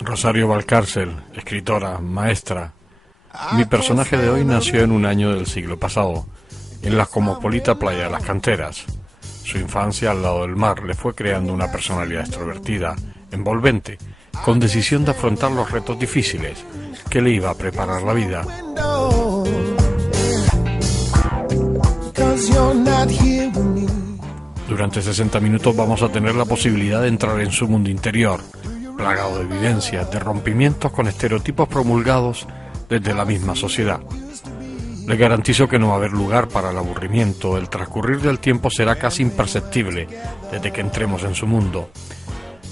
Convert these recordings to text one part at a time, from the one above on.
Rosario Valcárcel, escritora, maestra. Mi personaje de hoy nació en un año del siglo pasado, en la cosmopolita playa de Las Canteras. Su infancia al lado del mar le fue creando una personalidad extrovertida, envolvente, con decisión de afrontar los retos difíciles que le iba a preparar la vida. Durante 60 minutos vamos a tener la posibilidad de entrar en su mundo interior, plagado de evidencias, de rompimientos con estereotipos promulgados desde la misma sociedad. Le garantizo que no va a haber lugar para el aburrimiento, el transcurrir del tiempo será casi imperceptible desde que entremos en su mundo.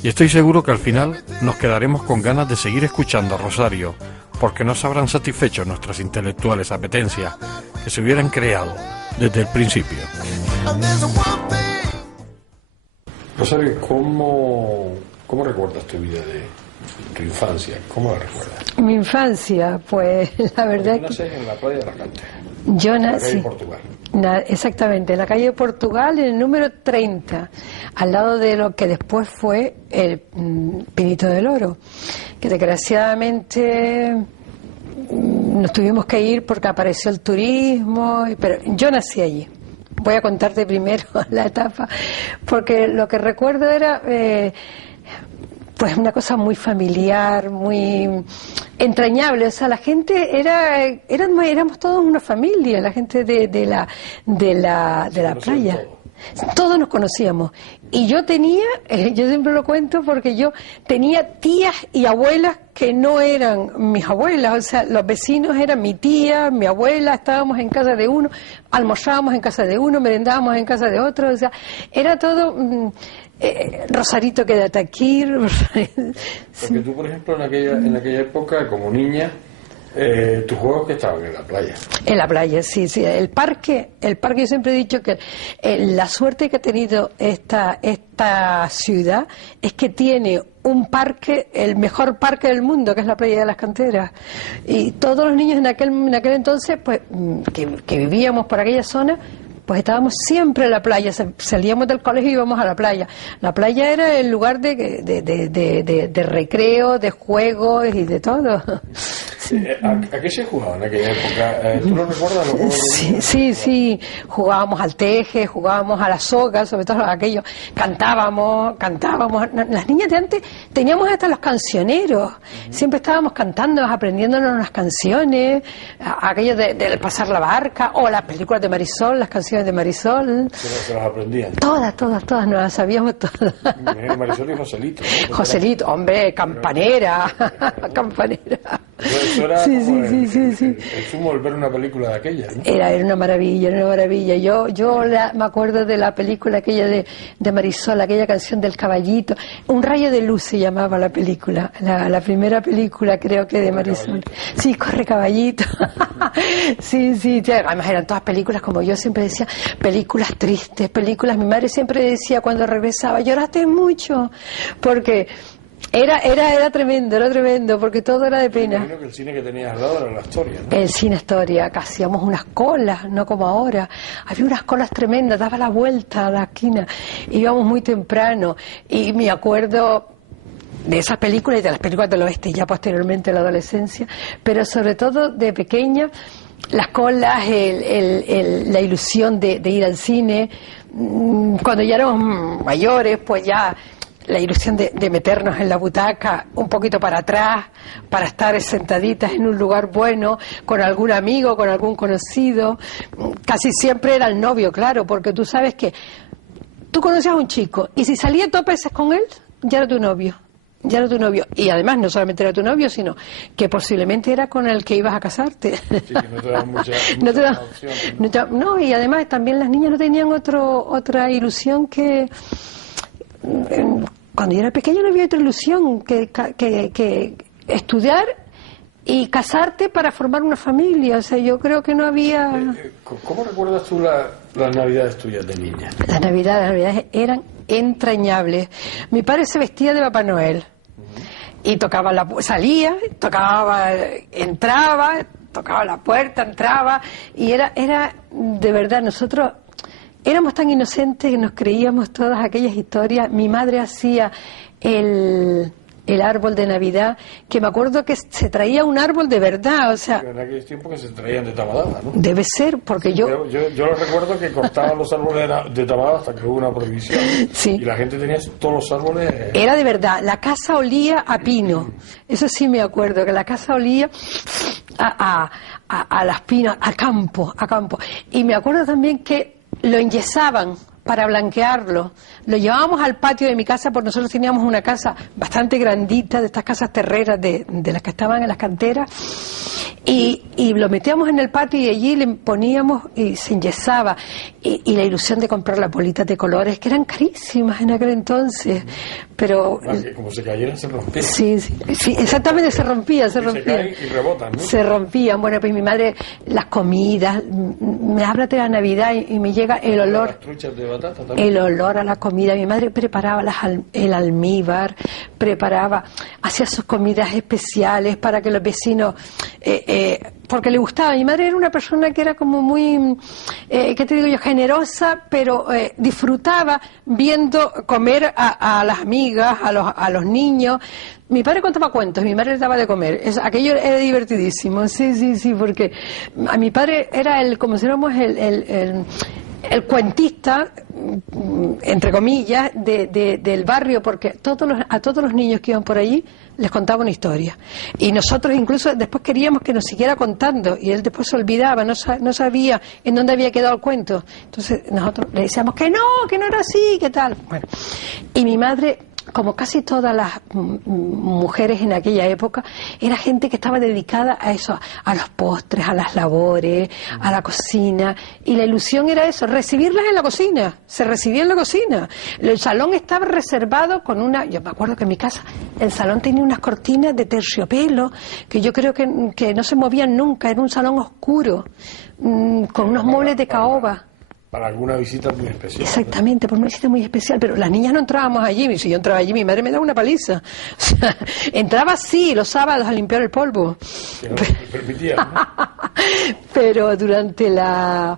Y estoy seguro que al final nos quedaremos con ganas de seguir escuchando a Rosario, porque no se habrán satisfecho nuestras intelectuales apetencias que se hubieran creado desde el principio. Rosario, ¿Cómo recuerdas tu vida de tu infancia? ¿Cómo la recuerdas? Mi infancia, pues la verdad es que... Naces en la playa de Las Canteras. Yo nací... En la calle Portugal. Exactamente, en la calle Portugal, en el número 30, al lado de lo que después fue el Pinito del Oro, que desgraciadamente nos tuvimos que ir porque apareció el turismo, pero yo nací allí. Voy a contarte primero la etapa, porque lo que recuerdo era... pues una cosa muy familiar, muy entrañable. O sea, la gente éramos todos una familia, la gente de la playa. Todos nos conocíamos. Y yo siempre lo cuento porque yo tenía tías y abuelas que no eran mis abuelas, o sea, los vecinos eran mi tía, mi abuela, estábamos en casa de uno, almorzábamos en casa de uno, merendábamos en casa de otro, o sea, era todo... Rosarito, quédate aquí. Porque tú, por ejemplo, en aquella época, como niña, tus juegos que estaban en la playa. En la playa, sí. El parque, yo siempre he dicho que la suerte que ha tenido esta ciudad es que tiene un parque, el mejor parque del mundo, que es la playa de Las Canteras. Y todos los niños en aquel entonces, pues, que vivíamos por aquella zona, pues estábamos siempre en la playa, salíamos del colegio y íbamos a la playa. La playa era el lugar de recreo, de juegos y de todo. Sí. ¿A qué se jugaba en aquella época? ¿Tú lo recuerdas? Sí, jugábamos al teje, jugábamos a la soga, sobre todo aquello, cantábamos. Las niñas de antes teníamos hasta los cancioneros, siempre estábamos cantando, aprendiéndonos unas canciones, aquello de pasar la barca, o las películas de Marisol, las canciones de Marisol. ¿Se las aprendían? Todas, nos las sabíamos todas. Marisol y Joselito, ¿no? Joselito, hombre, campanera. Eso era sí. El sumo al ver una película de aquella, ¿no? Era una maravilla. Yo me acuerdo de la película aquella de Marisol, aquella canción del caballito. Un rayo de luz se llamaba la película, la primera película creo que de Marisol. Sí, Corre Caballito. sí, además eran todas películas, como yo siempre decía, películas tristes, películas. Mi madre siempre decía cuando regresaba, lloraste mucho, porque era tremendo, porque todo era de pena. Imagino que el cine que tenías al lado era la Astoria, ¿no? El cine Astoria, que hacíamos unas colas, no como ahora. Había unas colas tremendas, daba la vuelta a la esquina, íbamos muy temprano, y me acuerdo de esas películas y de las películas del oeste, ya posteriormente en la adolescencia, pero sobre todo de pequeña, las colas, la ilusión de ir al cine. Cuando ya éramos mayores, pues ya la ilusión de meternos en la butaca un poquito para atrás, para estar sentaditas en un lugar bueno, con algún amigo, con algún conocido. Casi siempre era el novio, claro, porque tú sabes que tú conocías a un chico y si salías 2 veces con él, ya era tu novio. Y además no solamente era tu novio, sino que posiblemente era con el que ibas a casarte. Sí, que no te daban muchas opciones. No, y además también las niñas no tenían otra ilusión que cuando yo era pequeña no había otra ilusión que estudiar y casarte para formar una familia. O sea, yo creo que no había... ¿Cómo recuerdas tú las navidades tuyas de niña? Las navidades eran entrañables. Mi padre se vestía de Papá Noel y tocaba salía, tocaba, entraba, tocaba la puerta, entraba, y era de verdad, nosotros éramos tan inocentes que nos creíamos todas aquellas historias. Mi madre hacía el árbol de Navidad, que me acuerdo que se traía un árbol de verdad, o sea... En aquellos tiempos que se traían de tamadada, ¿no? Debe ser, porque yo lo recuerdo que cortaban los árboles de tamadada hasta que hubo una prohibición. Sí. Y la gente tenía todos los árboles... Era de verdad, la casa olía a pino, eso sí me acuerdo, que la casa olía a las pinas, a campo. Y me acuerdo también que lo enyesaban para blanquearlo. Lo llevábamos al patio de mi casa, porque nosotros teníamos una casa bastante grandita, de estas casas terreras de las que estaban en las canteras, y lo metíamos en el patio y allí le poníamos y se enyesaba. Y la ilusión de comprar las bolitas de colores, que eran carísimas en aquel entonces, pero... Como se cayeran, se rompían. Sí, exactamente, se rompían. Se caen y rebotan, ¿no? Se rompían. Bueno, pues mi madre, las comidas, me habla de la Navidad y me llega el olor... Las truchas de batata también. El olor a la comida. Mi madre preparaba el almíbar, hacía sus comidas especiales para que los vecinos... porque le gustaba. Mi madre era una persona que era como muy, ¿qué te digo yo?, generosa, pero disfrutaba viendo comer a las amigas, a los niños. Mi padre contaba cuentos, mi madre le daba de comer. Aquello era divertidísimo, sí, porque a mi padre era como si éramos el cuentista, entre comillas, del barrio, porque a todos los niños que iban por allí les contaba una historia. Y nosotros incluso después queríamos que nos siguiera contando, y él después se olvidaba, no sabía en dónde había quedado el cuento. Entonces nosotros le decíamos que no era así, que tal. Bueno, y mi madre, como casi todas las mujeres en aquella época, era gente que estaba dedicada a eso, a los postres, a las labores, a la cocina, y la ilusión era eso, recibirlas en la cocina. Se recibía en la cocina. El salón estaba reservado con yo me acuerdo que en mi casa el salón tenía unas cortinas de terciopelo que yo creo que no se movían nunca. Era un salón oscuro, con unos muebles de caoba. Para alguna visita muy especial. Exactamente, por una visita muy especial, pero las niñas no entrábamos allí. Si yo entraba allí, mi madre me daba una paliza. O sea, entraba así los sábados a limpiar el polvo. Que no me permitía, ¿no? Pero durante la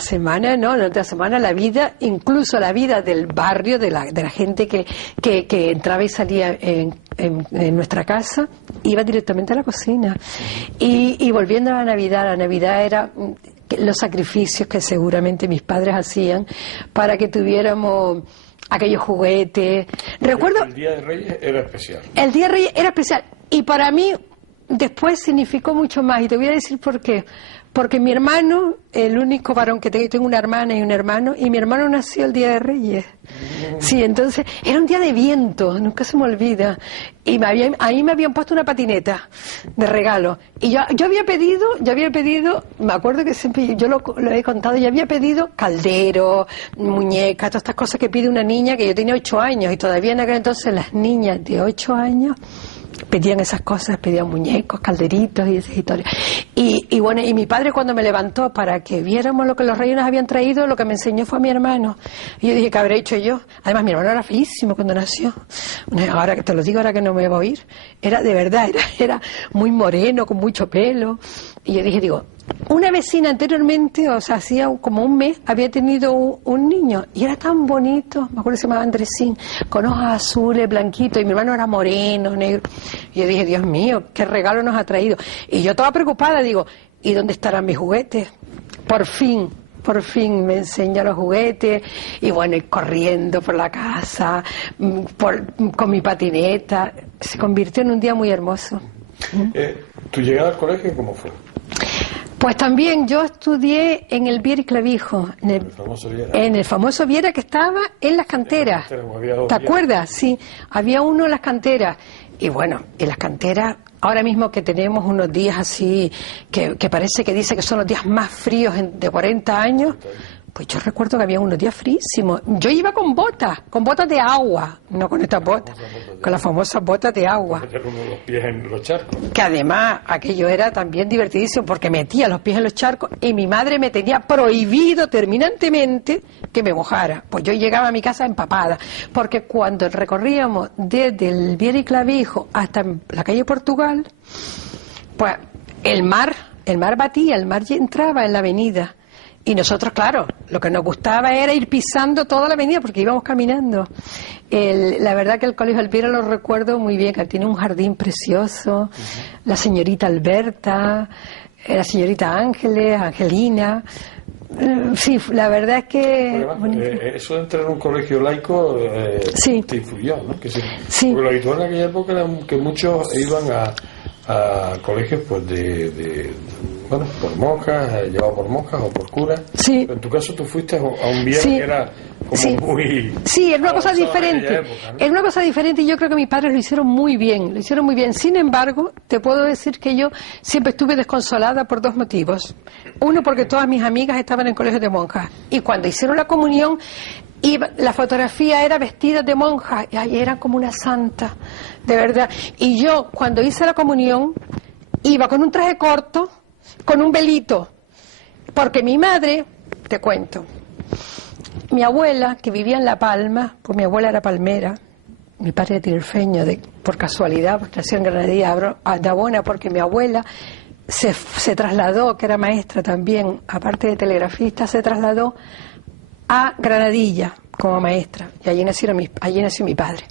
semana, ¿no? Durante la semana la vida, incluso la vida del barrio, de la gente que entraba y salía en nuestra casa, iba directamente a la cocina. Y volviendo a la Navidad era... los sacrificios que seguramente mis padres hacían para que tuviéramos aquellos juguetes. Recuerdo... El Día de Reyes era especial. El Día de Reyes era especial. Y para mí después significó mucho más. Y te voy a decir por qué. Porque mi hermano, el único varón que tengo una hermana y un hermano, y mi hermano nació el Día de Reyes. Sí, entonces era un día de viento, nunca se me olvida. Y ahí me habían puesto una patineta de regalo. Y yo había pedido, me acuerdo que siempre, yo lo he contado, yo había pedido caldero, muñecas, todas estas cosas que pide una niña, que yo tenía 8 años, y todavía en aquel entonces las niñas de 8 años pedían esas cosas, pedían muñecos, calderitos y esas historias. Y bueno, y mi padre cuando me levantó para que viéramos lo que los reyes nos habían traído, lo que me enseñó fue a mi hermano. Y yo dije, ¿qué habré hecho yo? Además, mi hermano era feísimo cuando nació. Ahora que te lo digo, ahora que no me va a oír. Era de verdad, era muy moreno, con mucho pelo. Y yo dije, una vecina anteriormente, o sea, hacía como un mes, había tenido un niño, y era tan bonito, me acuerdo que se llamaba Andresín, con ojos azules, blanquitos, y mi hermano era moreno, negro. Y yo dije, Dios mío, qué regalo nos ha traído. Y yo estaba preocupada, digo, ¿y dónde estarán mis juguetes? Por fin me enseñó los juguetes, y bueno, y corriendo por la casa, con mi patineta. Se convirtió en un día muy hermoso. ¿Tu llegada al colegio cómo fue? Pues también yo estudié en el Viera y Clavijo, en el famoso Viera que estaba en las canteras. ¿Te acuerdas? Sí, había uno en las canteras. Y bueno, en las canteras, ahora mismo que tenemos unos días así, que parece que dice que son los días más fríos de 40 años, Pues yo recuerdo que había unos días frísimos. Yo iba con botas de agua, no con estas botas, con las famosas botas de agua. Meter uno los pies en los charcos. Que además aquello era también divertidísimo porque metía los pies en los charcos y mi madre me tenía prohibido terminantemente que me mojara. Pues yo llegaba a mi casa empapada, porque cuando recorríamos desde el Viera y Clavijo hasta la calle Portugal, pues el mar batía, el mar entraba en la avenida. Y nosotros, claro, lo que nos gustaba era ir pisando toda la avenida porque íbamos caminando. La verdad que el Colegio Elvira lo recuerdo muy bien, que tiene un jardín precioso, la señorita Alberta, la señorita Ángeles, Angelina. Sí, la verdad es que... Además, eso de entrar en un colegio laico sí. te influyó, ¿no? Que sí. Sí. Porque lo habitual en aquella época era que muchos iban a colegios pues bueno, por monjas, llevados por monjas o por curas. Sí. En tu caso tú fuiste a un Viera sí. que era como sí. muy... Sí, era una cosa diferente. Época, ¿no? Era una cosa diferente y yo creo que mis padres lo hicieron muy bien, Sin embargo, te puedo decir que yo siempre estuve desconsolada por dos motivos. Uno, porque todas mis amigas estaban en colegios de monjas y cuando hicieron la comunión, la fotografía era vestida de monja y ahí era como una santa, de verdad. Y yo, cuando hice la comunión, iba con un traje corto, con un velito, porque mi madre, te cuento, mi abuela, que vivía en La Palma, pues mi abuela era palmera, mi padre era tinerfeño, por casualidad, pues nació en Granadilla de Abona, porque mi abuela se trasladó, que era maestra también, aparte de telegrafista, se trasladó a Granadilla como maestra, y allí nació mi padre.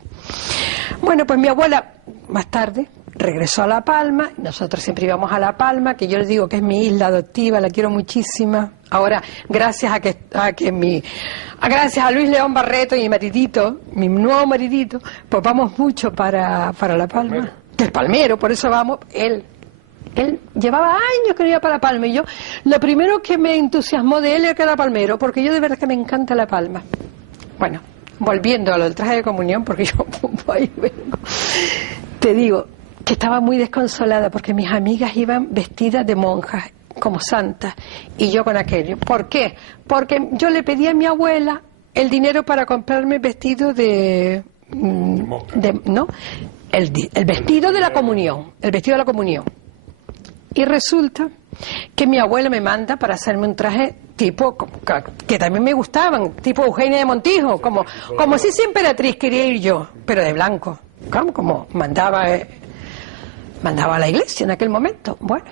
Bueno, pues mi abuela, más tarde, regresó a La Palma, nosotros siempre íbamos a La Palma, que yo les digo que es mi isla adoptiva, la quiero muchísima. Ahora, gracias a Luis León Barreto y mi maridito, mi nuevo maridito, pues vamos mucho para La Palma. Que es palmero, por eso vamos, él llevaba años que no iba para La Palma y yo, lo primero que me entusiasmó de él era que era palmero, porque yo de verdad que me encanta La Palma. Bueno, volviendo a lo del traje de comunión, porque yo ahí vengo, te digo que estaba muy desconsolada porque mis amigas iban vestidas de monjas, como santas, y yo con aquello. ¿Por qué? Porque yo le pedí a mi abuela el dinero para comprarme vestido no, el vestido de la comunión, Y resulta que mi abuela me manda para hacerme un traje tipo, que también me gustaban, tipo Eugenia de Montijo, como si emperatriz quería ir yo, pero de blanco, como mandaba a la iglesia en aquel momento. Bueno,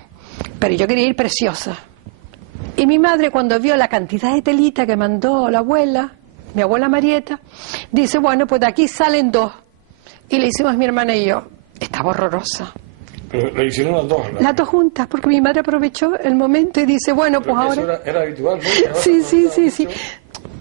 pero yo quería ir preciosa. Y mi madre, cuando vio la cantidad de telita que mandó la abuela, mi abuela Marieta, dice, bueno, pues de aquí salen 2. Y le hicimos mi hermana y yo. Estaba horrorosa. Pero le hicieron las dos, ¿no? Las dos juntas, porque mi madre aprovechó el momento y dice, bueno, pues ahora... Eso era habitual, ¿no? Sí.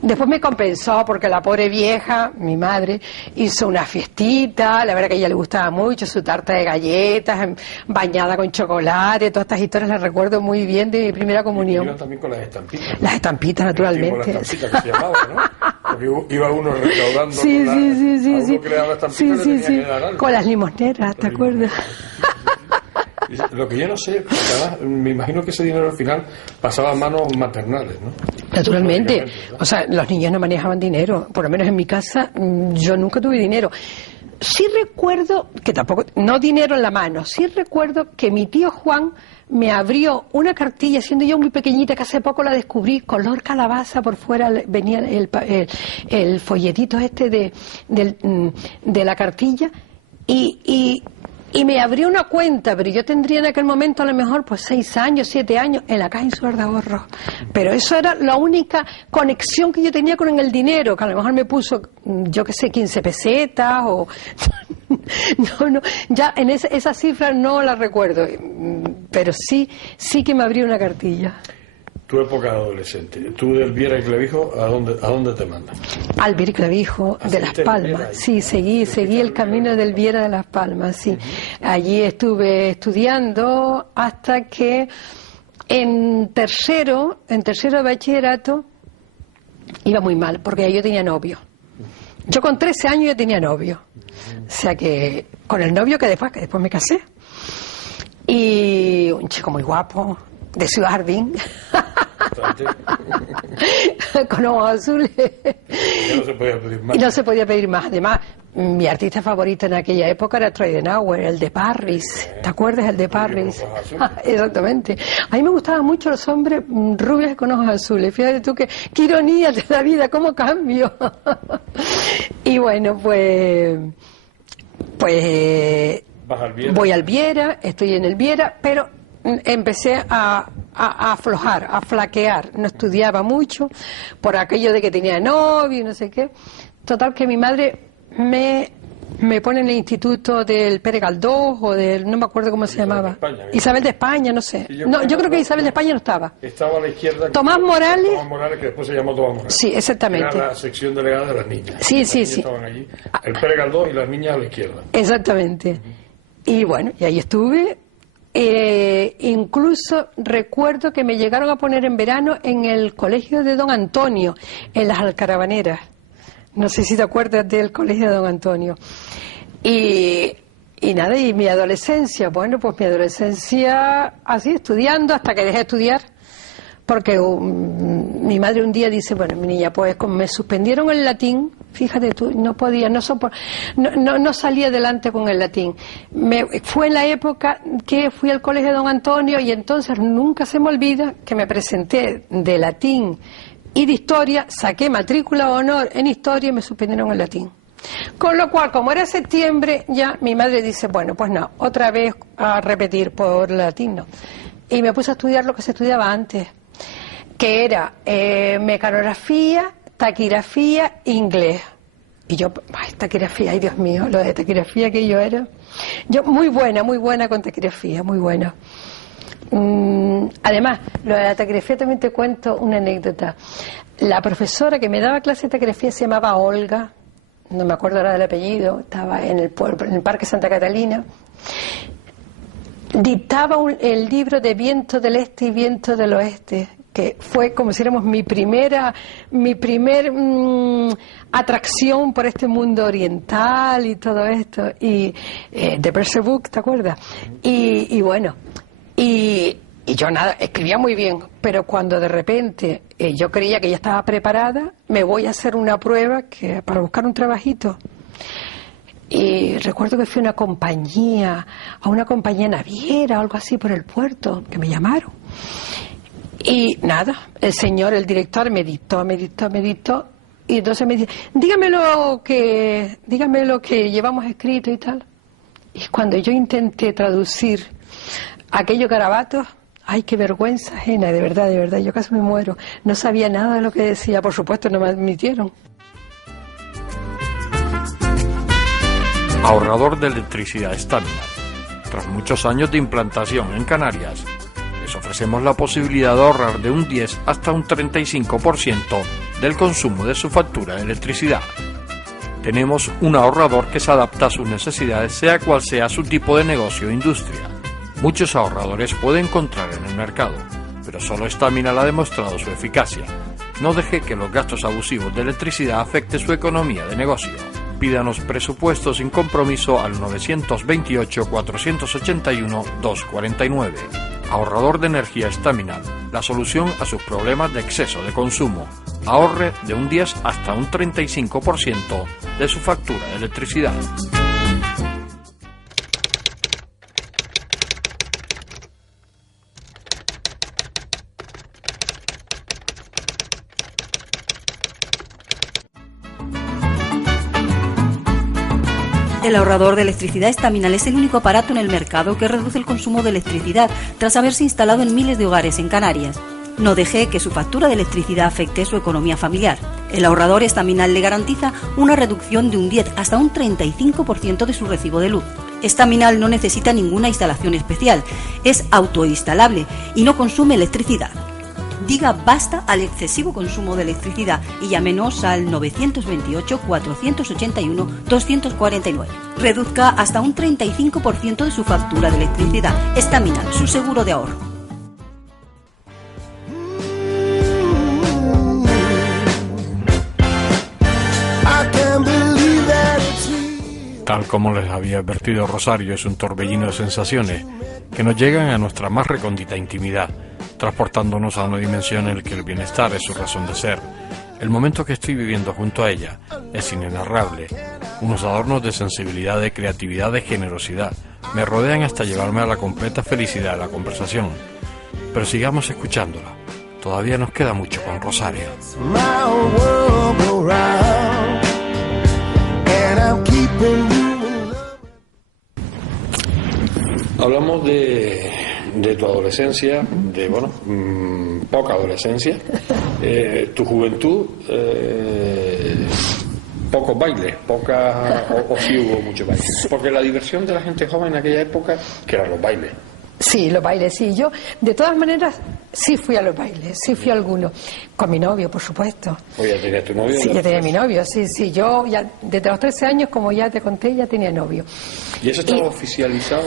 Después me compensó porque la pobre vieja, mi madre, hizo una fiestita, la verdad que a ella le gustaba mucho, su tarta de galletas, bañada con chocolate, todas estas historias las recuerdo muy bien de mi primera comunión. Y iban también con las estampitas. Las estampitas, naturalmente. Las estampitas que se llamaban, ¿no? Porque iba uno recaudando. Sí. Uno que le daba estampita le tenía que dar algo. Con las limoneras, ¿te acuerdas? Lo que yo no sé, además, me imagino que ese dinero al final pasaba a manos maternales, ¿no? Naturalmente, o sea, los niños no manejaban dinero, por lo menos en mi casa yo nunca tuve dinero. Sí recuerdo, que tampoco, no dinero en la mano, sí recuerdo que mi tío Juan me abrió una cartilla, siendo yo muy pequeñita, que hace poco la descubrí, color calabaza, por fuera venía el folletito de la cartilla, y me abrió una cuenta, pero yo tendría en aquel momento a lo mejor pues 6 años, 7 años, en la Caja Insular de Ahorros. Pero eso era la única conexión que yo tenía con el dinero, que a lo mejor me puso, yo qué sé, 15 pesetas o... no, ya en esa cifra no la recuerdo, pero sí que me abrió una cartilla. Tu época adolescente, tú del Viera y Clavijo, ¿a dónde te mandan? Al Viera y Clavijo de Las Palmas, sí, seguí el camino del Viera de Las Palmas, sí. Allí estuve estudiando hasta que en tercero de bachillerato iba muy mal, porque yo tenía novio. Yo con 13 años ya tenía novio, o sea que con el novio que después me casé, y un chico muy guapo, de Ciudad Jardín. con ojos azules. Ya no se podía pedir más. Y no se podía pedir más. Además, mi artista favorito en aquella época era Troy el de Parris. ¿Te acuerdas el de Parris? Exactamente. A mí me gustaban mucho los hombres rubios y con ojos azules. Fíjate tú qué ironía de la vida, cómo cambio. Y bueno, pues voy al Viera, estoy en el Viera, pero empecé a aflojar, a flaquear. No estudiaba mucho por aquello de que tenía novio y no sé qué. Total que mi madre me pone en el instituto del Pere Galdós o del, no me acuerdo cómo se llamaba. España, Isabel de España, no sé. Yo creo que Isabel de España no estaba. Estaba a la izquierda. Tomás Morales. Tomás Morales, que después se llamó Tomás Morales. Sí, exactamente. Era la sección delegada de las niñas. Sí. Estaban allí. El Pere Galdós y las niñas a la izquierda. Exactamente. Y bueno, y ahí estuve. Incluso recuerdo que me llegaron a poner en verano en el colegio de Don Antonio, en las Alcarabaneras. No sé si te acuerdas del colegio de Don Antonio. Y nada, y mi adolescencia, bueno, pues mi adolescencia así, estudiando hasta que dejé de estudiar, porque mi madre un día dice, bueno, mi niña, pues como me suspendieron el latín, fíjate tú, no podía, no salía adelante con el latín. Fue en la época que fui al colegio de Don Antonio y entonces nunca se me olvida que me presenté de latín y de historia, saqué matrícula honor en historia y me suspendieron el latín. Con lo cual, como era septiembre, ya mi madre dice, bueno, pues no, otra vez a repetir por latín, no. Y me puse a estudiar lo que se estudiaba antes, que era mecanografía, taquigrafía, inglés. Y yo, taquigrafía, ay Dios mío, lo de taquigrafía que yo era. Yo muy buena con taquigrafía, muy buena. Además, lo de la taquigrafía también te cuento una anécdota. La profesora que me daba clase de taquigrafía se llamaba Olga, no me acuerdo ahora del apellido, estaba en el Parque Santa Catalina. Dictaba el libro de Viento del Este y Viento del Oeste, que fue como si éramos mi primer atracción por este mundo oriental y todo esto, y de Persebuc, ¿te acuerdas? Y bueno, y yo nada, escribía muy bien, pero cuando de repente yo creía que ya estaba preparada, me voy a hacer una prueba para buscar un trabajito. Y recuerdo que fui a una compañía naviera o algo así por el puerto, que me llamaron. Y nada, el director me dictó, y entonces me dice, dígame lo que llevamos escrito y tal. Y cuando yo intenté traducir aquellos garabatos, ay, qué vergüenza ajena, de verdad, yo casi me muero. No sabía nada de lo que decía, por supuesto, no me admitieron. Ahorrador de electricidad Staminar. Tras muchos años de implantación en Canarias, les ofrecemos la posibilidad de ahorrar de un 10 hasta un 35% del consumo de su factura de electricidad. Tenemos un ahorrador que se adapta a sus necesidades, sea cual sea su tipo de negocio o industria. Muchos ahorradores puede encontrar en el mercado, pero solo Staminar ha demostrado su eficacia. No deje que los gastos abusivos de electricidad afecte su economía de negocio. Pídanos presupuesto sin compromiso al 921-481-249. Ahorrador de energía Staminar, la solución a sus problemas de exceso de consumo. Ahorre de un 10 hasta un 35% de su factura de electricidad. El ahorrador de electricidad Staminar es el único aparato en el mercado que reduce el consumo de electricidad tras haberse instalado en miles de hogares en Canarias. No deje que su factura de electricidad afecte su economía familiar. El ahorrador Staminar le garantiza una reducción de un 10 hasta un 35% de su recibo de luz. Staminar no necesita ninguna instalación especial, es autoinstalable y no consume electricidad. Diga basta al excesivo consumo de electricidad y llámenos al 928-481-249. Reduzca hasta un 35% de su factura de electricidad. Staminar, su seguro de ahorro. Tal como les había advertido Rosario, es un torbellino de sensaciones que nos llegan a nuestra más recóndita intimidad, transportándonos a una dimensión en la que el bienestar es su razón de ser. El momento que estoy viviendo junto a ella es inenarrable. Unos adornos de sensibilidad, de creatividad, de generosidad me rodean hasta llevarme a la completa felicidad de la conversación. Pero sigamos escuchándola. Todavía nos queda mucho con Rosario. Hablamos de tu adolescencia, de, bueno, poca adolescencia, tu juventud, pocos bailes, o sí hubo muchos bailes. Porque la diversión de la gente joven en aquella época, que eran los bailes. Sí, los bailes, sí. Yo, de todas maneras, sí fui a los bailes, sí fui a algunos. Con mi novio, por supuesto. ¿O ya tenías tu novio? Sí, ya tenía mi novio, sí. Yo, ya desde los 13 años, como ya te conté, ya tenía novio. ¿Y eso estaba oficializado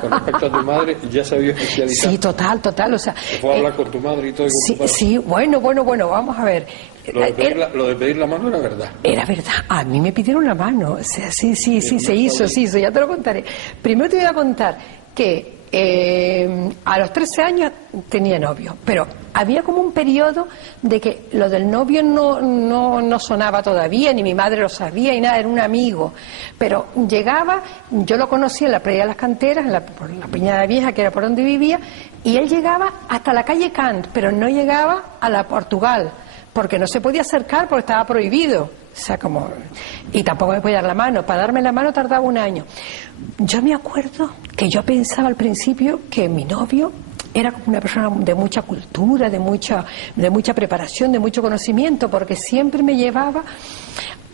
con respecto a tu madre? ¿Ya se había oficializado? Sí, total, o sea... ¿Te fue a hablar con tu madre y todo? Sí, bueno, vamos a ver. Lo de pedir la mano era verdad. Era verdad, a mí me pidieron la mano, o sea, sí, se hizo, ya te lo contaré. Primero te voy a contar que a los 13 años tenía novio, pero había como un periodo de que lo del novio no sonaba todavía, ni mi madre lo sabía, y nada, era un amigo. Pero llegaba, yo lo conocía en la playa de las Canteras, por la Peñada Vieja, que era por donde vivía, y él llegaba hasta la calle Kant, pero no llegaba a la Portugal, porque no se podía acercar porque estaba prohibido. O sea, como... Y tampoco me podía dar la mano. Para darme la mano tardaba un año. Yo me acuerdo que yo pensaba al principio que mi novio era como una persona de mucha cultura, de mucha preparación, de mucho conocimiento, porque siempre me llevaba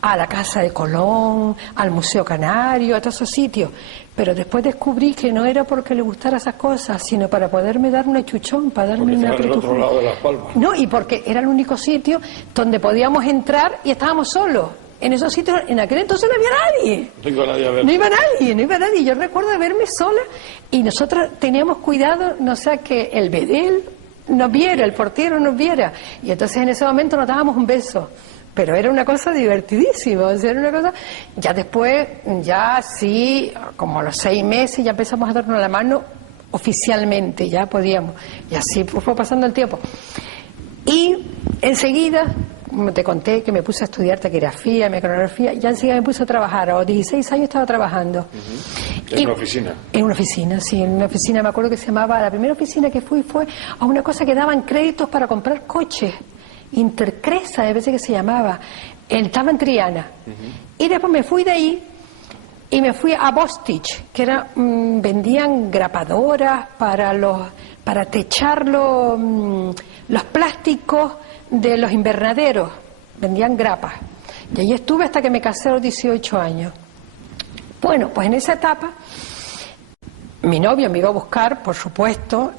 a la Casa de Colón, al Museo Canario, a todos esos sitios. Pero después descubrí que no era porque le gustara esas cosas, sino para poderme dar un achuchón, para darme una apretujón. Porque estaba al otro lado de Las Palmas. No, y porque era el único sitio donde podíamos entrar y estábamos solos. En esos sitios, en aquel entonces no había nadie. No iba nadie a ver. No iba nadie. Yo recuerdo verme sola y nosotros teníamos cuidado, no sea que el bedel nos viera, el portero nos viera. Y entonces en ese momento nos dábamos un beso. Pero era una cosa divertidísima, o sea, era una cosa... Ya después, ya sí, como a los 6 meses ya empezamos a darnos la mano oficialmente, ya podíamos. Y así fue pasando el tiempo. Y enseguida, como te conté, que me puse a estudiar taquigrafía, mecanografía, ya enseguida me puse a trabajar. A los 16 años estaba trabajando. ¿En una oficina? En una oficina, sí, en una oficina. Me acuerdo que se llamaba... La primera oficina que fui fue a una cosa que daban créditos para comprar coches. Intercresa, a veces que se llamaba, estaba en Triana. Y después me fui de ahí y me fui a Bostich, que era, vendían grapadoras para techar los plásticos de los invernaderos, vendían grapas. Y ahí estuve hasta que me casé a los 18 años. Bueno, pues en esa etapa mi novio me iba a buscar, por supuesto,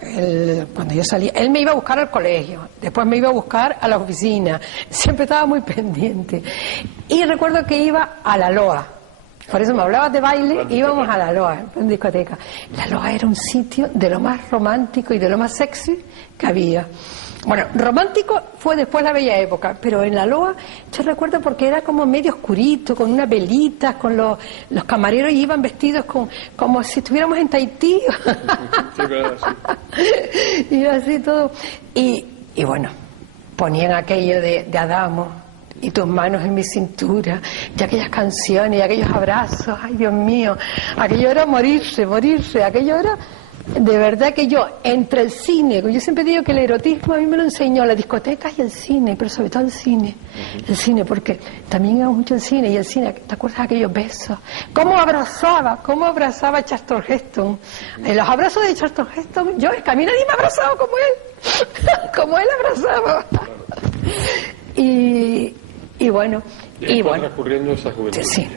cuando yo salía, él me iba a buscar al colegio, después me iba a buscar a la oficina, siempre estaba muy pendiente. Y recuerdo que iba a la Loa, por eso me hablabas de baile, íbamos a la Loa, en discoteca. La Loa era un sitio de lo más romántico y de lo más sexy que había. Bueno, romántico fue después la bella época, pero en la Loa yo recuerdo porque era como medio oscurito, con unas velitas, con los camareros iban vestidos como si estuviéramos en Tahití. Sí, claro, sí. Y así todo. Y bueno, ponían aquello de Adamo, y tus manos en mi cintura, y aquellas canciones, y aquellos abrazos, ay Dios mío, aquello era morirse, aquello era... De verdad que yo, entre el cine, yo siempre digo que el erotismo a mí me lo enseñó las discotecas y el cine, pero sobre todo el cine, porque también iba mucho el cine, y el cine, ¿te acuerdas de aquellos besos? ¿Cómo abrazaba a Charlton Heston? Los abrazos de Charlton Heston, es que a mí nadie me ha abrazado como él, como él abrazaba. Y bueno... Y bueno, transcurriendo esa juventud. Sí.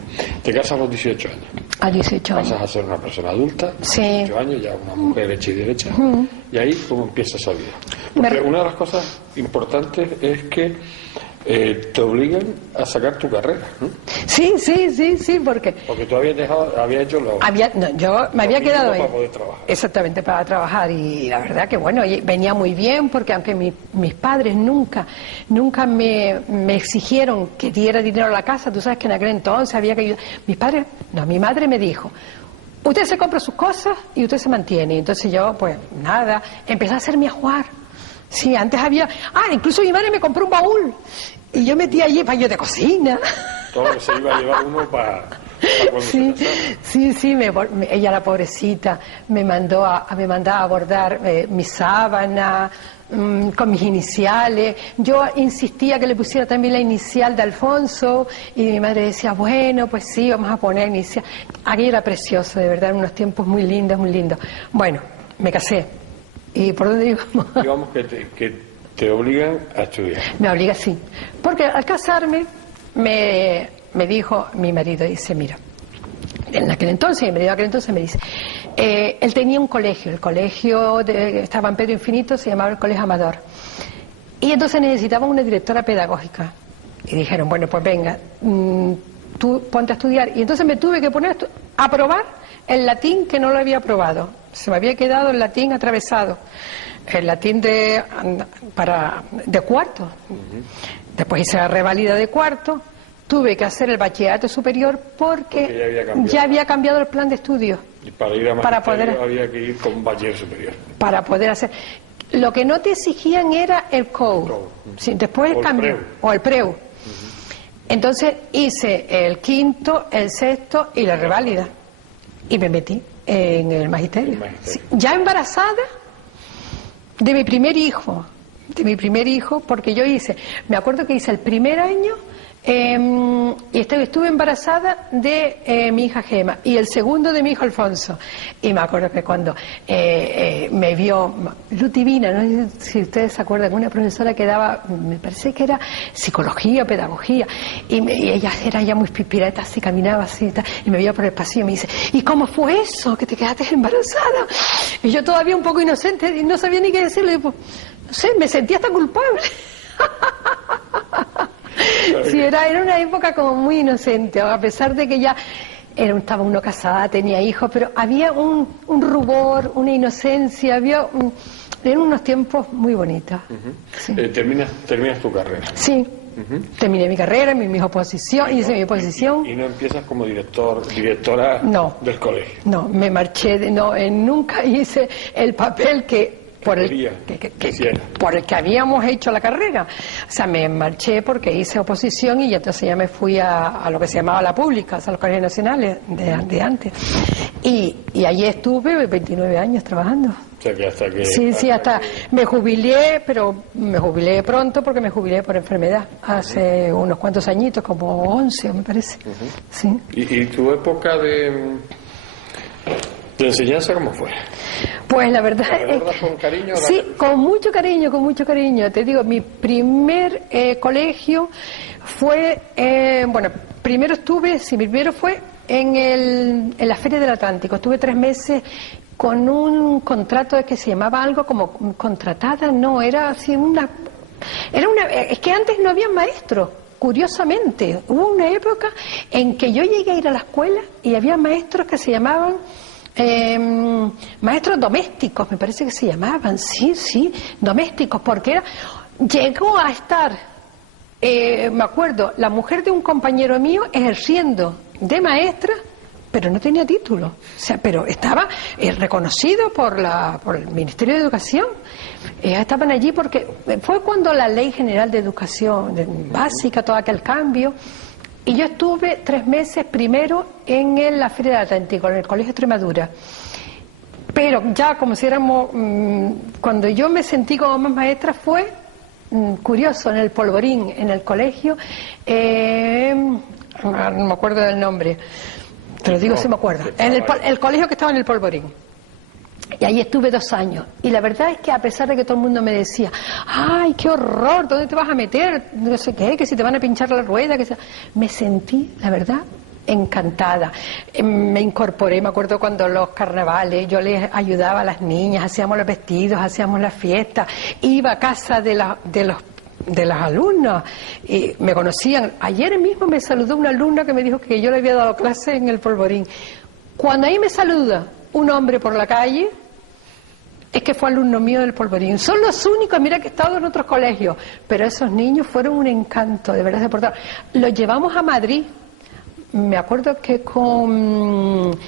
Te casas a los 18 años. A 18 años. Pasas a ser una persona adulta, sí. 18 años, ya una mujer hecha y derecha. Y ahí, ¿cómo empieza esa vida? Porque una de las cosas importantes es que te obligan a sacar tu carrera, ¿no? Sí, porque tú habías hecho yo me había quedado ahí para poder trabajar. Exactamente, para trabajar, y la verdad que bueno, venía muy bien, porque aunque mis padres nunca me exigieron que diera dinero a la casa, tú sabes que en aquel entonces había que ayudar. Mi madre me dijo: usted se compra sus cosas y usted se mantiene. Entonces yo, pues nada, empecé a hacer mi ajuar. Sí, antes había... incluso mi madre me compró un baúl y yo metía allí baños de cocina. Todo lo que se iba a llevar uno para cuando Sí, se casara. sí, ella, la pobrecita, me mandaba a bordar mi sábana con mis iniciales. Yo insistía que le pusiera también la inicial de Alfonso y mi madre decía, bueno, pues sí, vamos a poner inicial. Aquello era precioso, de verdad, unos tiempos muy lindos, muy lindos. Bueno, me casé. ¿Y por dónde íbamos? Digamos que te obligan a estudiar. Me obliga, sí. Porque al casarme me dijo mi marido, dice, mira, en aquel entonces, me dice, él tenía un colegio, el colegio estaba en Pedro Infinito, se llamaba el Colegio Amador. Y entonces necesitaban una directora pedagógica. Y dijeron, bueno, pues venga, tú ponte a estudiar. Y entonces me tuve que poner a probar el latín que no lo había probado. Se me había quedado el latín atravesado. El latín de cuarto. Después hice la reválida de cuarto. Tuve que hacer el bachillerato superior porque ya había cambiado el plan de estudio. Y para ir a magisterio había que ir con un bachiller superior. Para poder hacer... Lo que no te exigían era el COU. Sí, después cambió. O el PREU. Entonces hice el quinto, el sexto y la reválida. Y me metí en el magisterio. Sí, ya embarazada de mi primer hijo. Porque yo me acuerdo que hice el primer año y estuve embarazada de mi hija Gema y el segundo de mi hijo Alfonso. Y me acuerdo que cuando me vio Luz Divina, no sé si ustedes se acuerdan, una profesora que daba, me parece que era psicología, pedagogía, y ella era ya muy pispireta, así caminaba así y me veía por el pasillo y me dice, ¿y cómo fue eso que te quedaste embarazada? Y yo todavía un poco inocente y no sabía ni qué decirle, pues, no sé, me sentía hasta culpable. Sí, era una época como muy inocente, a pesar de que ya estaba uno casada, tenía hijos, pero había un rubor, una inocencia, eran unos tiempos muy bonitos. Sí. Terminas tu carrera. Sí, terminé mi carrera, mi oposición, hice mi oposición. ¿Y no empiezas como directora del colegio? No, me marché, nunca hice el papel por el que habíamos hecho la carrera. O sea, me marché porque hice oposición y entonces ya me fui a lo que se llamaba la pública, o sea, los colegios nacionales de antes. Y allí estuve 29 años trabajando. O sea, que hasta que... Sí, hasta me jubilé, pero me jubilé pronto porque me jubilé por enfermedad. Hace unos cuantos añitos, como 11 me parece. Sí. ¿Y tu época de enseñanza cómo fue? Pues la verdad con cariño? Sí, con mucho cariño. Te digo, mi primer colegio fue, primero fue en la Feria del Atlántico. Estuve 3 meses con un contrato que se llamaba algo como contratada, era así es que antes no había maestros. Curiosamente, hubo una época en que yo llegué a ir a la escuela y había maestros que se llamaban maestros domésticos, me parece que se llamaban, sí, domésticos, porque llegó a estar, me acuerdo, la mujer de un compañero mío ejerciendo de maestra, pero no tenía título, o sea, pero estaba reconocido por el Ministerio de Educación. Estaban allí porque fue cuando la Ley General de Educación Básica, todo aquel cambio. Y yo estuve 3 meses primero en la Feria del Atlántico, en el Colegio Extremadura. Pero ya como si éramos... cuando yo me sentí como más maestra fue curioso, en el Polvorín, en el colegio... no me acuerdo del nombre, te lo digo si me acuerdo. En el colegio que estaba en el Polvorín. Y ahí estuve 2 años. Y la verdad es que a pesar de que todo el mundo me decía, ¡ay, qué horror! ¿Dónde te vas a meter? No sé qué, que si te van a pinchar la rueda. Me sentí, la verdad, encantada. Me incorporé, me acuerdo cuando los carnavales, yo les ayudaba a las niñas, hacíamos los vestidos, hacíamos las fiestas. Iba a casa de los alumnos y me conocían. Ayer mismo me saludó una alumna que me dijo que yo le había dado clase en el Polvorín. Cuando ahí me saluda un hombre por la calle, es que fue alumno mío del Polvorín. Son los únicos, mira que he estado en otros colegios, pero esos niños fueron un encanto, de verdad, de portar. Los llevamos a Madrid. Me acuerdo que con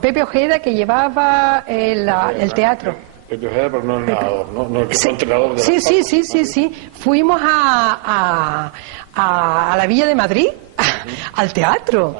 Pepe Ojeda, que llevaba el teatro. Pero no el nadador, no el que fue entrenador de Sí. Fuimos a la Villa de Madrid, al teatro.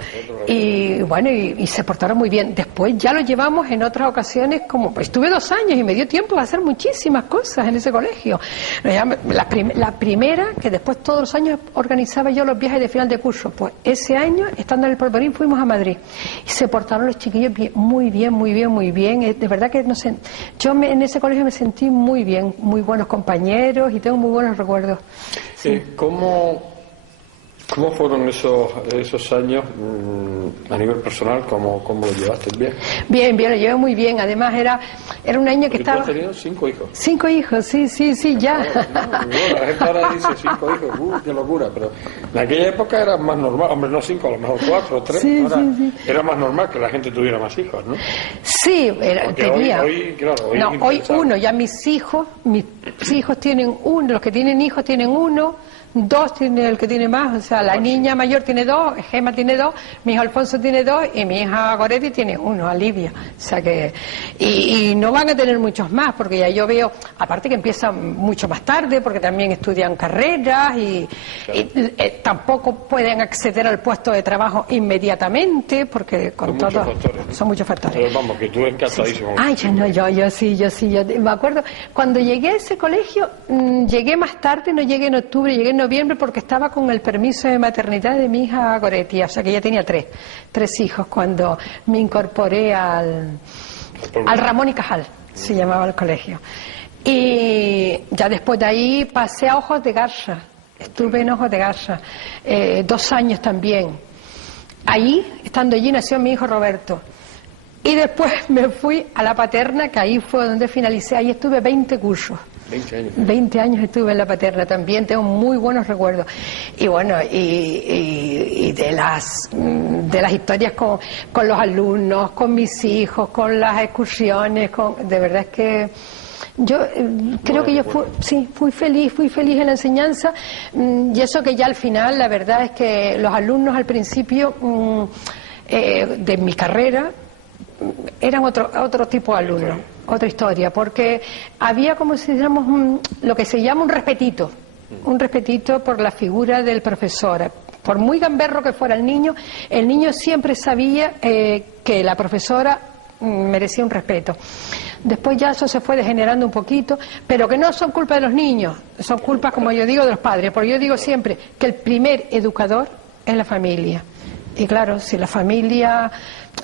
Y bueno, y se portaron muy bien. Después ya lo llevamos en otras ocasiones, como estuve 2 años y me dio tiempo de hacer muchísimas cosas en ese colegio. La primera, que después todos los años organizaba yo los viajes de final de curso, pues ese año, estando en el Polvorín, fuimos a Madrid. Y se portaron los chiquillos muy bien. De verdad que no sé, en ese colegio me sentí muy bien, muy buenos compañeros y tengo muy buenos recuerdos. Sí. ¿Cómo fueron esos años a nivel personal? ¿Cómo lo llevaste bien? Bien, lo llevé muy bien. Además era un año que estaba... ¿Tú has tenido 5 hijos? 5 hijos, sí, ya. No, la gente ahora dice 5 hijos, qué locura, pero en aquella época era más normal, hombre, no 5, a lo mejor 4 o 3, sí. Era más normal que la gente tuviera más hijos, ¿no? Sí, tenía. Hoy 1, ya mis hijos tienen 1, los que tienen hijos tienen 1, 2 tiene el que tiene más, o sea, la niña mayor tiene 2, Gemma tiene 2, mi hijo Alfonso tiene 2 y mi hija Goretti tiene 1, Olivia. O sea que y no van a tener muchos más, porque ya yo veo, aparte que empiezan mucho más tarde, porque también estudian carreras y tampoco pueden acceder al puesto de trabajo inmediatamente, porque con todo son muchos factores. Pero vamos, que tú encantadísimo. Ay, yo sí, yo me acuerdo cuando llegué a ese colegio, llegué más tarde, no llegué en octubre, llegué en noviembre porque estaba con el permiso de maternidad de mi hija Goretti, o sea que ya tenía 3 hijos cuando me incorporé al Ramón y Cajal, se llamaba el colegio. Y ya después de ahí pasé a Ojos de Garza, estuve en Ojos de Garza 2 años también. Ahí, estando allí, nació mi hijo Roberto. Y después me fui a La Paterna, que ahí fue donde finalicé, ahí estuve 20 cursos. 20 años estuve en La Paterna también, tengo muy buenos recuerdos. Y bueno, y de las historias con los alumnos, con mis hijos, con las excursiones, de verdad es que yo creo que yo fui feliz en la enseñanza, y eso que ya al final, la verdad es que los alumnos al principio de mi carrera eran otro tipo de alumnos, otra historia, porque había como si dijéramos lo que se llama un respetito por la figura del profesor. Por muy gamberro que fuera el niño siempre sabía que la profesora merecía un respeto. Después ya eso se fue degenerando un poquito, pero que no son culpa de los niños, son culpas, como yo digo, de los padres, porque yo digo siempre que el primer educador es la familia. Y claro, si la familia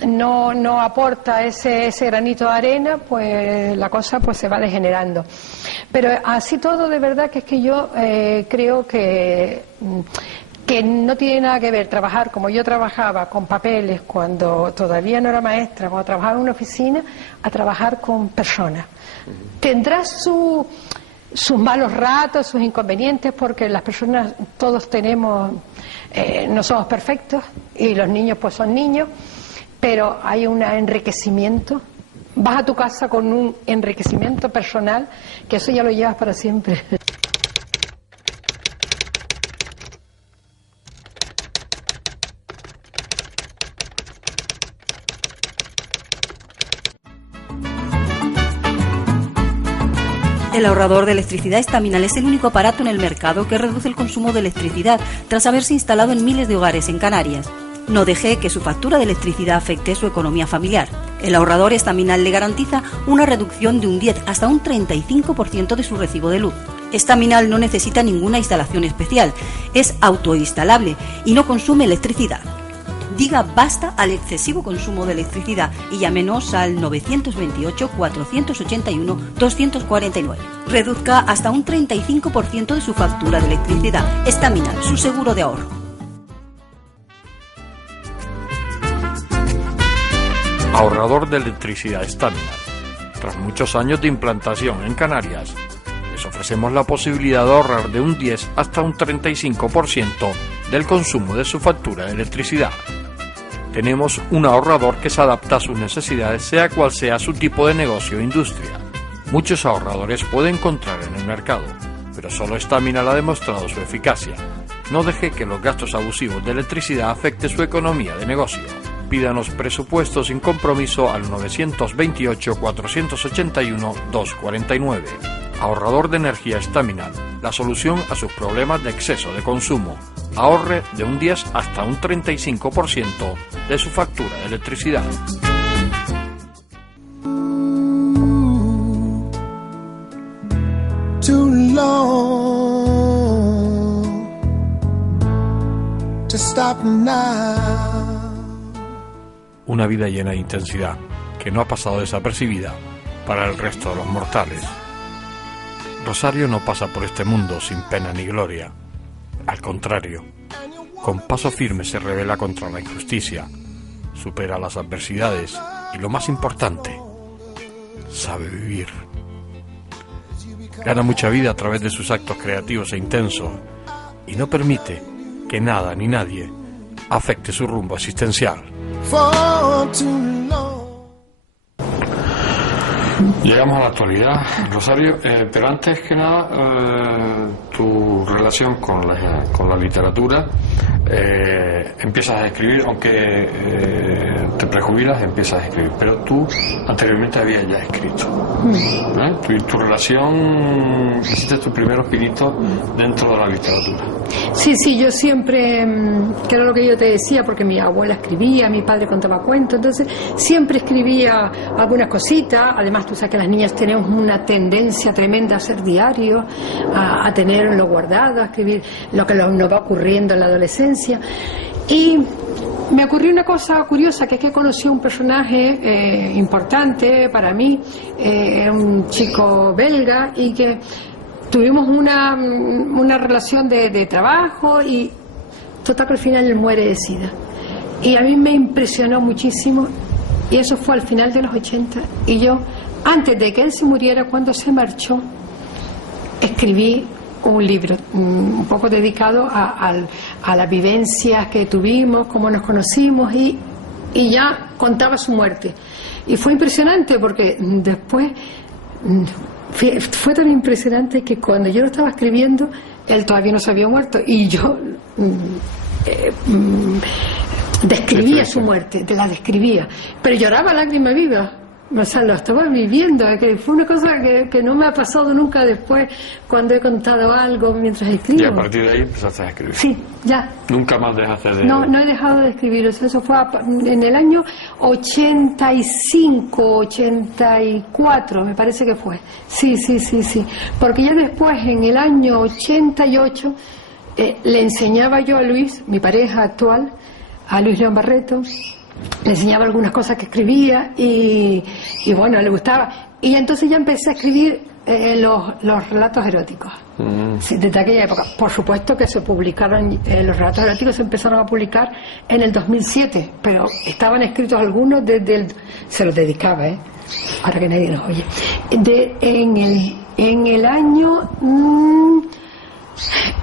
no aporta ese granito de arena, pues la cosa pues se va degenerando. Pero así todo, de verdad que es que yo creo que no tiene nada que ver trabajar como yo trabajaba con papeles cuando todavía no era maestra, cuando trabajaba en una oficina, a trabajar con personas. Tendrá sus malos ratos, sus inconvenientes, porque las personas todos tenemos, no somos perfectos y los niños pues son niños, pero hay un enriquecimiento. Vas a tu casa con un enriquecimiento personal que eso ya lo llevas para siempre. El ahorrador de electricidad Estaminal es el único aparato en el mercado que reduce el consumo de electricidad tras haberse instalado en miles de hogares en Canarias. No deje que su factura de electricidad afecte su economía familiar. El ahorrador Estaminal le garantiza una reducción de un 10 hasta un 35% de su recibo de luz. Estaminal no necesita ninguna instalación especial, es autoinstalable y no consume electricidad. Diga basta al excesivo consumo de electricidad y llámenos al 928-481-249. Reduzca hasta un 35% de su factura de electricidad. Estaminal, su seguro de ahorro. Ahorrador de electricidad Estaminal. Tras muchos años de implantación en Canarias, les ofrecemos la posibilidad de ahorrar de un 10 hasta un 35% del consumo de su factura de electricidad. Tenemos un ahorrador que se adapta a sus necesidades, sea cual sea su tipo de negocio o industria. Muchos ahorradores puede encontrar en el mercado, pero solo Estaminal ha demostrado su eficacia. No deje que los gastos abusivos de electricidad afecten su economía de negocio. Pídanos presupuesto sin compromiso al 928-481-249. Ahorrador de energía Staminal, la solución a sus problemas de exceso de consumo. Ahorre de un 10 hasta un 35% de su factura de electricidad. Too long to stop now. Una vida llena de intensidad que no ha pasado desapercibida para el resto de los mortales. Rosario no pasa por este mundo sin pena ni gloria. Al contrario, con paso firme se rebela contra la injusticia, supera las adversidades y, lo más importante, sabe vivir. Gana mucha vida a través de sus actos creativos e intensos y no permite que nada ni nadie afecte su rumbo existencial. Llegamos a la actualidad, Rosario, pero antes que nada, tu relación con la literatura, empiezas a escribir, aunque te prejubilas, empiezas a escribir, pero tú anteriormente habías ya escrito. Tu relación, hiciste tus primeros pinitos dentro de la literatura. Sí, yo siempre, que era lo que yo te decía, porque mi abuela escribía, mi padre contaba cuentos, entonces siempre escribía algunas cositas. Además, tú sabes que las niñas tenemos una tendencia tremenda a hacer diario, a tenerlo guardado, a escribir lo que nos va ocurriendo en la adolescencia. Y me ocurrió una cosa curiosa, que es que conocí a un personaje importante para mí, un chico belga, y que tuvimos una relación de trabajo, y total que al final él muere de SIDA. Y a mí me impresionó muchísimo, y eso fue al final de los 80, y yo, antes de que él se muriera, cuando se marchó, escribí un libro un poco dedicado a las vivencias que tuvimos, cómo nos conocimos, y ya contaba su muerte. Y fue impresionante porque después fue tan impresionante que cuando yo lo estaba escribiendo, él todavía no se había muerto, y yo describía su muerte, la describía, pero lloraba a lágrima viva. O sea, lo estaba viviendo, que fue una cosa que no me ha pasado nunca después, cuando he contado algo mientras escribo. Y a partir de ahí empezaste a escribir. Sí, ya. ¿Nunca más dejaste de...? No he dejado de escribir. O sea, eso fue en el año 85, 84, me parece que fue. Sí. Porque ya después, en el año 88, le enseñaba yo a Luis, mi pareja actual, a Luis León Barreto, le enseñaba algunas cosas que escribía y bueno, le gustaba. Y entonces ya empecé a escribir los relatos eróticos. Sí, desde aquella época. Por supuesto que se publicaron, los relatos eróticos se empezaron a publicar en el 2007, pero estaban escritos algunos se los dedicaba, ahora que nadie nos oye, en el año,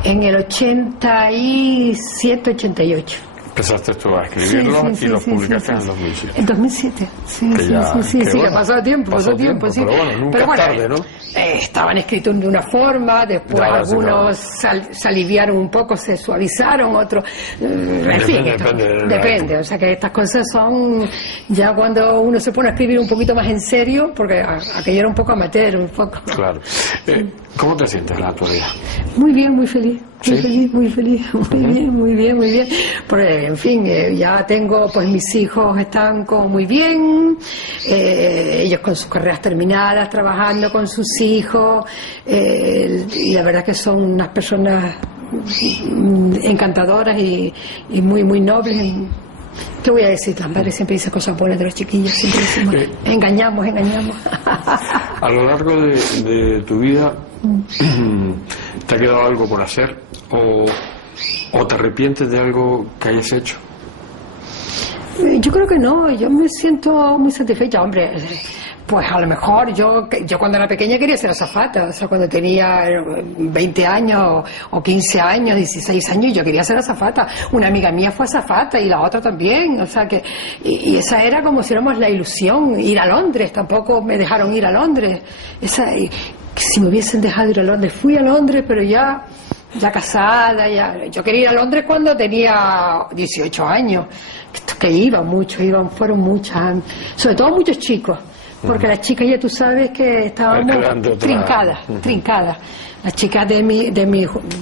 en el 87, 88. Empezaste tú a escribirlo y los publicaste en el 2007. En 2007, sí, que pasó tiempo, sí. Pero bueno, nunca es tarde, ¿no? Estaban escritos de una forma, después algunos se aliviaron un poco, se suavizaron, otros... en fin, depende. O sea que estas cosas son ya cuando uno se pone a escribir un poquito más en serio, porque aquello era un poco amateur, un poco... Claro. ¿Cómo te sientes en la actualidad? Muy bien, muy feliz. ¿Sí? Muy bien. Porque, en fin, ya tengo, pues mis hijos están como muy bien, ellos con sus carreras terminadas, trabajando con sus hijos, y la verdad que son unas personas encantadoras y muy nobles. ¿Qué voy a decir? Las madres siempre dicen cosas buenas de los chiquillos, siempre decimos, engañamos. A lo largo de tu vida, ¿te ha quedado algo por hacer? ¿O te arrepientes de algo que hayas hecho? Yo creo que no, yo me siento muy satisfecha, hombre. Pues a lo mejor yo cuando era pequeña quería ser azafata, o sea, cuando tenía 20 años o 15 años, 16 años, yo quería ser azafata. Una amiga mía fue azafata y la otra también, o sea que, y esa era como si éramos la ilusión, ir a Londres, tampoco me dejaron ir a Londres. Si me hubiesen dejado ir a Londres, fui a Londres, pero ya casada, yo quería ir a Londres cuando tenía 18 años. Esto que fueron muchas, sobre todo muchos chicos, porque las chicas ya tú sabes que estábamos trincadas. Las chicas de mi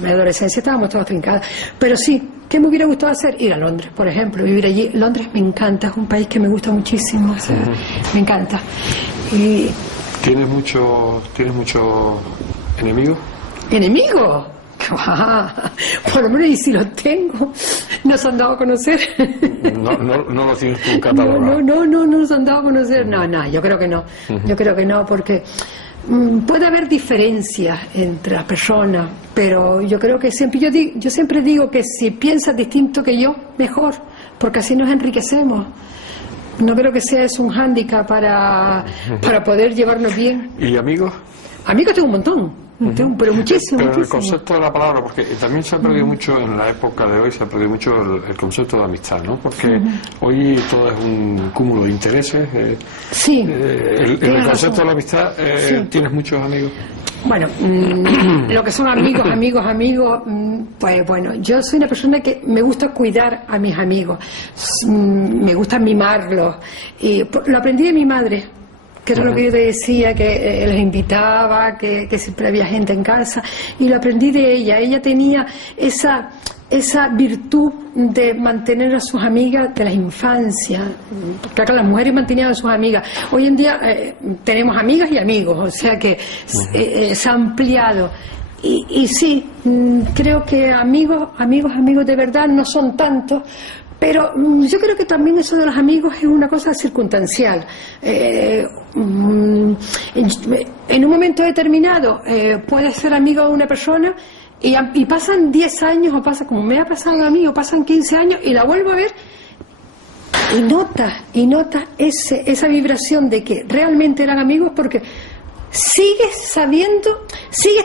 adolescencia estábamos todas trincadas. Pero sí, ¿qué me hubiera gustado hacer? Ir a Londres, por ejemplo, vivir allí. Londres me encanta, es un país que me gusta muchísimo, o sea, me encanta. Y... ¿Tienes muchos enemigos? ¿Enemigos? Por lo menos, y si los tengo, no se han dado a conocer. No los tienes tú catalogado. No se han dado a conocer. No, yo creo que no. Yo creo que no, porque puede haber diferencias entre las personas, pero yo creo que yo siempre digo que si piensas distinto que yo, mejor, porque así nos enriquecemos. No creo que sea eso un hándicap para poder llevarnos bien. ¿Y amigos? Amigos tengo un montón. Pero muchísimo. Pero el concepto de la palabra, porque también se ha perdido mucho en la época de hoy, se ha perdido mucho el concepto de amistad, ¿no? Porque hoy todo es un cúmulo de intereses. Sí. El concepto de la amistad, ¿tienes muchos amigos? Bueno, lo que son amigos, pues bueno, yo soy una persona que me gusta cuidar a mis amigos, me gusta mimarlos, y lo aprendí de mi madre. Que era lo que yo te decía, que les invitaba, que siempre había gente en casa, y lo aprendí de ella. Ella tenía esa virtud de mantener a sus amigas de la infancia. Claro, las mujeres mantenían a sus amigas. Hoy en día tenemos amigas y amigos, o sea que se ha ampliado. Y sí, creo que amigos de verdad no son tantos. Pero yo creo que también eso de los amigos es una cosa circunstancial. En un momento determinado puedes ser amigo de una persona y pasan 10 años, o pasa como me ha pasado a mí, o pasan 15 años y la vuelvo a ver y notas esa vibración de que realmente eran amigos, porque sigues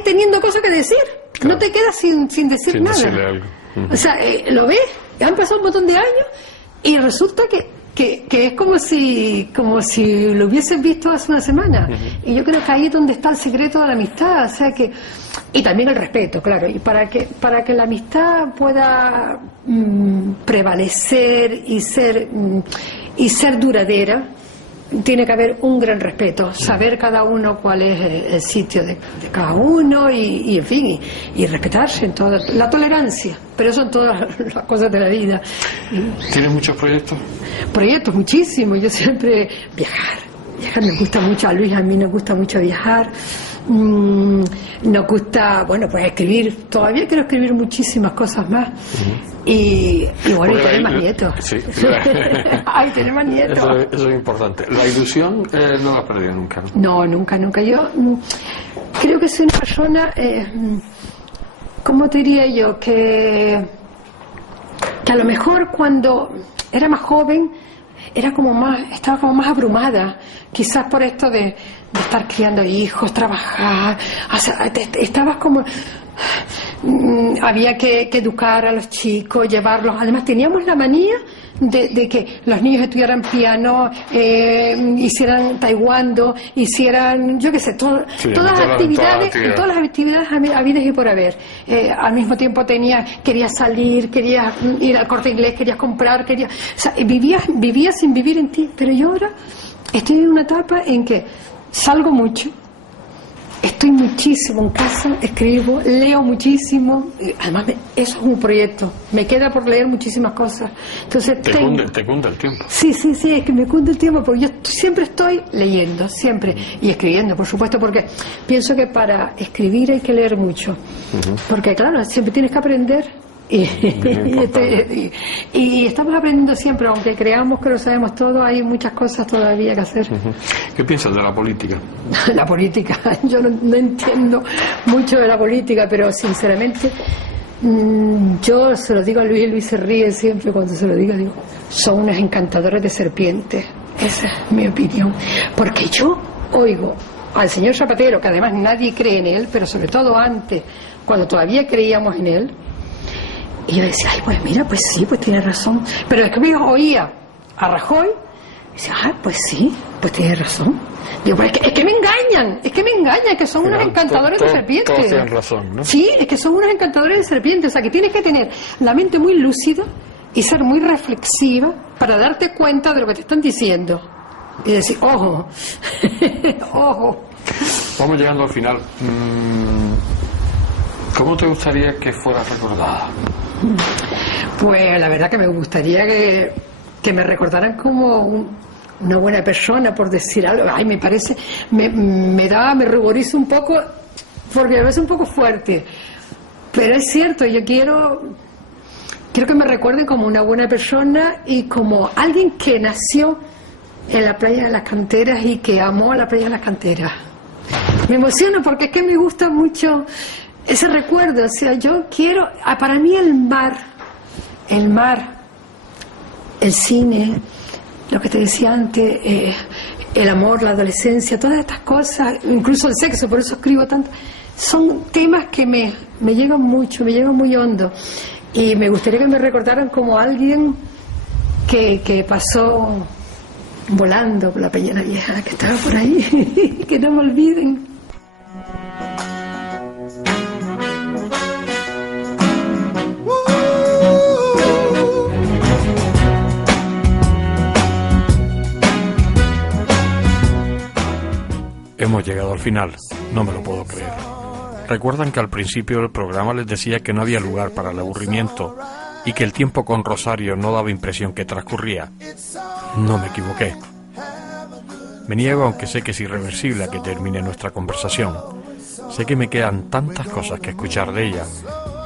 teniendo cosas que decir. Claro. No te quedas sin decir nada. Decirle algo. O sea, lo ves, han pasado un montón de años y resulta que es como si lo hubieses visto hace una semana. Y yo creo que ahí es donde está el secreto de la amistad, o sea que, y también el respeto, claro, y para que la amistad pueda prevalecer y ser duradera, tiene que haber un gran respeto, saber cada uno cuál es el sitio de cada uno y en fin, y respetarse en toda la tolerancia, pero eso en todas las cosas de la vida. ¿Tienes muchos proyectos? Proyectos, muchísimos. Yo siempre viajar me gusta mucho, a Luis, a mí nos gusta mucho viajar. Nos gusta, bueno, pues escribir, todavía quiero escribir muchísimas cosas más. Y bueno, y tener más nietos. Sí. Ay, tener más nietos. Eso es importante. La ilusión no la has perdido nunca, ¿no? No, nunca. Yo creo que soy una persona, ¿cómo te diría yo? Que a lo mejor cuando era más joven estaba como más abrumada, quizás por esto de estar criando hijos, trabajar, o sea, estabas como... había que educar a los chicos, llevarlos. Además teníamos la manía de que los niños estudiaran piano, hicieran taekwondo, hicieran, yo qué sé, todas las actividades habidas y por haber. Al mismo tiempo querías salir, querías ir al Corte Inglés, querías comprar, o sea, vivías sin vivir en ti. Pero yo ahora estoy en una etapa en que salgo mucho, estoy muchísimo en casa, escribo, leo muchísimo. Además, eso es un proyecto. Me queda por leer muchísimas cosas. Entonces te cunde el tiempo. Sí, es que me cunde el tiempo, porque yo siempre estoy leyendo, siempre. Y escribiendo, por supuesto, porque pienso que para escribir hay que leer mucho. Porque, claro, siempre tienes que aprender. Y estamos aprendiendo siempre, aunque creamos que lo sabemos todo, hay muchas cosas todavía que hacer. ¿Qué piensas de la política? La política, yo no entiendo mucho de la política, pero sinceramente yo se lo digo a Luis se ríe siempre cuando se lo digo, son unos encantadores de serpientes. Esa es mi opinión, porque yo oigo al señor Zapatero, que además nadie cree en él, pero sobre todo antes, cuando todavía creíamos en él. Y yo decía, ay, pues mira, pues sí, pues tiene razón. Pero después me oía a Rajoy, y decía, pues sí, pues tiene razón. Digo, pues es que me engañan, que son unos encantadores de serpientes. Todos tienen razón, ¿no? Sí, es que son unos encantadores de serpientes, o sea, que tienes que tener la mente muy lúcida y ser muy reflexiva para darte cuenta de lo que te están diciendo y decir, ojo, ojo. Vamos llegando al final. ¿Cómo te gustaría que fuera recordada? Pues la verdad que me gustaría que me recordaran como una buena persona, por decir algo. Ay, me parece, me ruboriza un poco, porque a veces es un poco fuerte. Pero es cierto, yo quiero que me recuerden como una buena persona y como alguien que nació en la playa de las Canteras y que amó la playa de las Canteras. Me emociona porque es que me gusta mucho ese recuerdo. O sea, yo quiero, para mí el mar, el cine, lo que te decía antes, el amor, la adolescencia, todas estas cosas, incluso el sexo, por eso escribo tanto, son temas que me llegan mucho, me llegan muy hondo. Y me gustaría que me recordaran como alguien que pasó volando por la Peñana Vieja, que estaba por ahí, que no me olviden. Hemos llegado al final, no me lo puedo creer. ¿Recuerdan que al principio del programa les decía que no había lugar para el aburrimiento y que el tiempo con Rosario no daba impresión que transcurría? No me equivoqué. Me niego, aunque sé que es irreversible, a que termine nuestra conversación. Sé que me quedan tantas cosas que escuchar de ella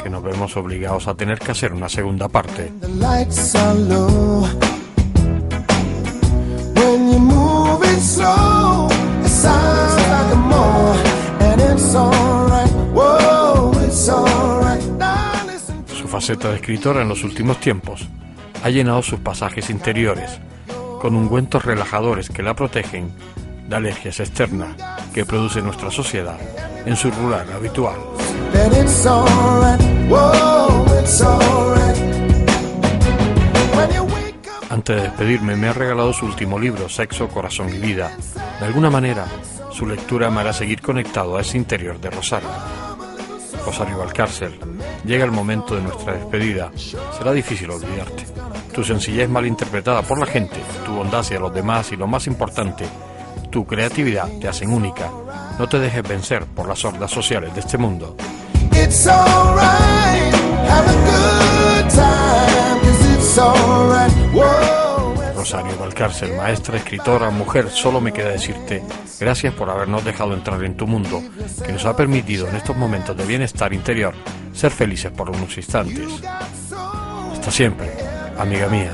que nos vemos obligados a tener que hacer una segunda parte. Su faceta de escritora en los últimos tiempos ha llenado sus pasajes interiores con ungüentos relajadores que la protegen de alergias externas que produce nuestra sociedad en su rural habitual. Antes de despedirme, me ha regalado su último libro, Sexo, Corazón y Vida. De alguna manera, su lectura me hará seguir conectado a ese interior de Rosario. Rosario Valcárcel, llega el momento de nuestra despedida. Será difícil olvidarte. Tu sencillez mal interpretada por la gente, tu bondad hacia los demás y, lo más importante, tu creatividad te hacen única. No te dejes vencer por las hordas sociales de este mundo. It's all right, have a good time, 'cause it's all right. Rosario Valcárcel, maestra, escritora, mujer, solo me queda decirte gracias por habernos dejado entrar en tu mundo, que nos ha permitido en estos momentos de bienestar interior ser felices por unos instantes. Hasta siempre, amiga mía.